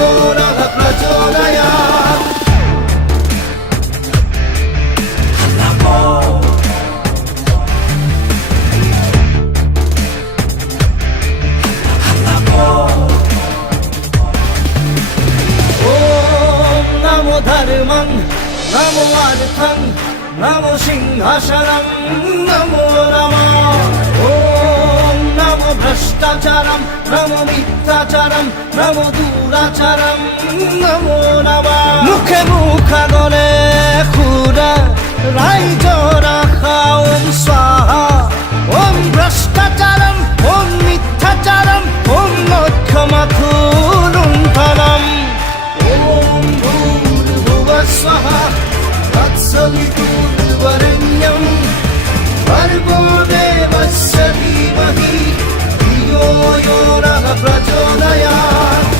योराः प्रचोदयात् ॐ नमो धर्मं नमो अर्थं नमो सिंहासनं नमो नमः ॐ नमो भ्रष्टाचारं नमो मिथ्याचारं नमो दुराचारं नमो नमः मुखे मुखागले खुरा राइज राखा ॐ स्वाहा ॐ भ्रष्टाचारं ॐ मिथ्याचारं ॐ मोक्षमाथुलुण्ठनम् ॐ भूर्भुवः स्वः तत्सवितुर्वरेण्यं भर्गो देवस्य धीमहि धियो यो नः प्रचोदयात्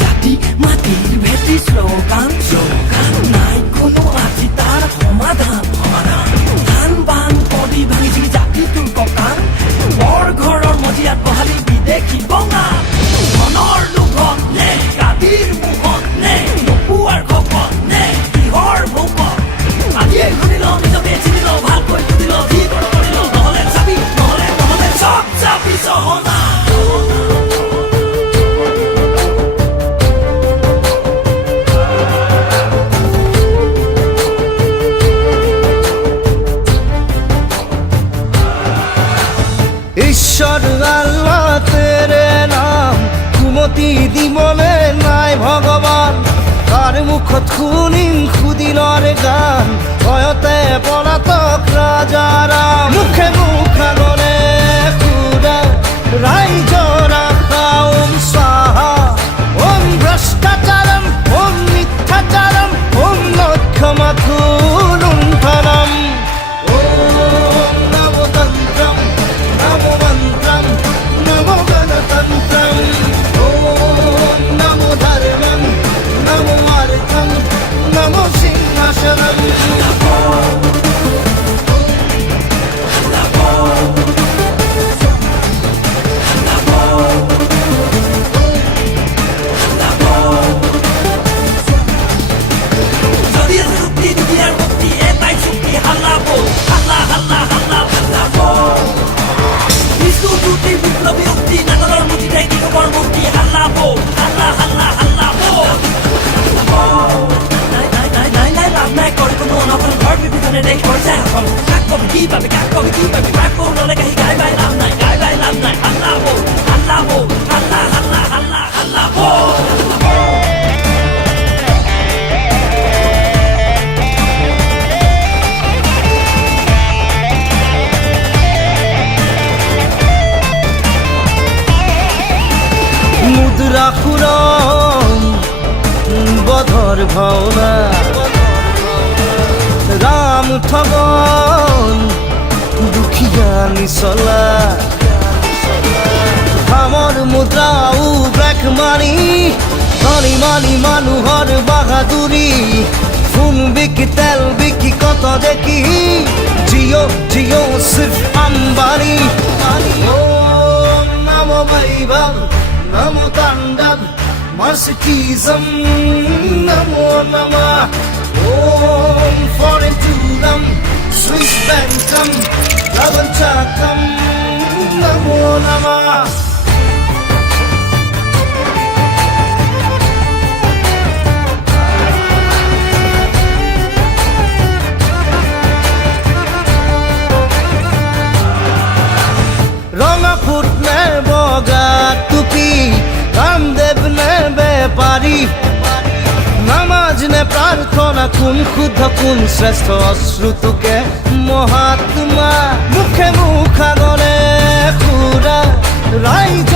জাতি মাটির ভেটি স্লোগান স্লোগান নাই কোনো আজি তার সমাধান ধান বান পদি ভাঙিছিল জাতিটোৰ কঁকাল বৰ ঘৰৰ মজিয়াত বহালি বিদেশী বঙা ধনৰ লোভত নে গাদীৰ মুখত নে নোপোৱাৰ খপত নে কিহৰ ভোকত আজিয়ে শুনি ল নিজকে চিনি ল ভালকৈ বুজি ল যি কৰ কৰি ল নহ'লে চাবি নহ'লে চব চাবি চহনা ঈশ্বর আল্লাহ তেরে নাম কুমতি দিবলে নাই ভগবান তার মুখত শুনিম সুদিনৰ গান ভয়তে পলাতক ৰাজাৰাম মুখে মুখাগলে সুৰা ৰাইজ ৰাখা ॐ स्वाहा ॐ भ्रष्टाचारं ॐ मिथ्याचारं ॐ मोक्षमाथुलुण्ठनम् ॐ नमो तन्त्रं नमो मन्त्रं नमो गणतन्त्रं ॐ नमो धर्मं नमो अर्थं नमो सिंहासनं যদি আছে যুক্তি দুনিয়ার মুক্তি এটাই চুক্তি হাল্লা বল হাল্লা হাল্লা হাল্লা হাল্লা বল বিষ্ণু দুটি বিপ্লবী উক্তি নাগরের মুক্তি দেয় কি খবর মুক্তি হাল্লা বল হাল্লা হাল্লা হাল্লা বল নাই নাই নাই নাই নাই লাভ নাই কৰি কোনো অনখন ঘৰ বিভীষণে দেশ কৰিছে এখন কাক কবি কি পাবি কাক কবি কি পাবি কাক কৌ নলে কাহি গাই বাই লাভ নাই হাল্লা বল হাল্লা বল হাল্লা হাল্লা হাল্লা হাল্লা বল মুদ্রা খুরম বধর ভাওনা রাম ঠগন দুখিয়া নিচলা ধামৰ মুদ্ৰা ব্ৰেক মাৰি ধনী মানি মানুহৰ বাহাদুৰি সোণ বিকি তেল বিকি কত দেখি জিঅ' জিঅ' সিৰ্ফ আম্বানী ॐ नमो वैभव नमो तांडव मस्तिष्कं नमो नमः ॐ फॉरेन टूरं स्विस बैंकं लवंचाकं नमो नमः রঙা ফুট নে বগা টুপি রামদেব নে বেপারি নামাজ নে প্রার্থনা কোন শুদ্ধ কোন শ্রেষ্ঠ অশ্রুতুকে মহাত্মা মুখে মুখাগলে খুৰা ৰাইজ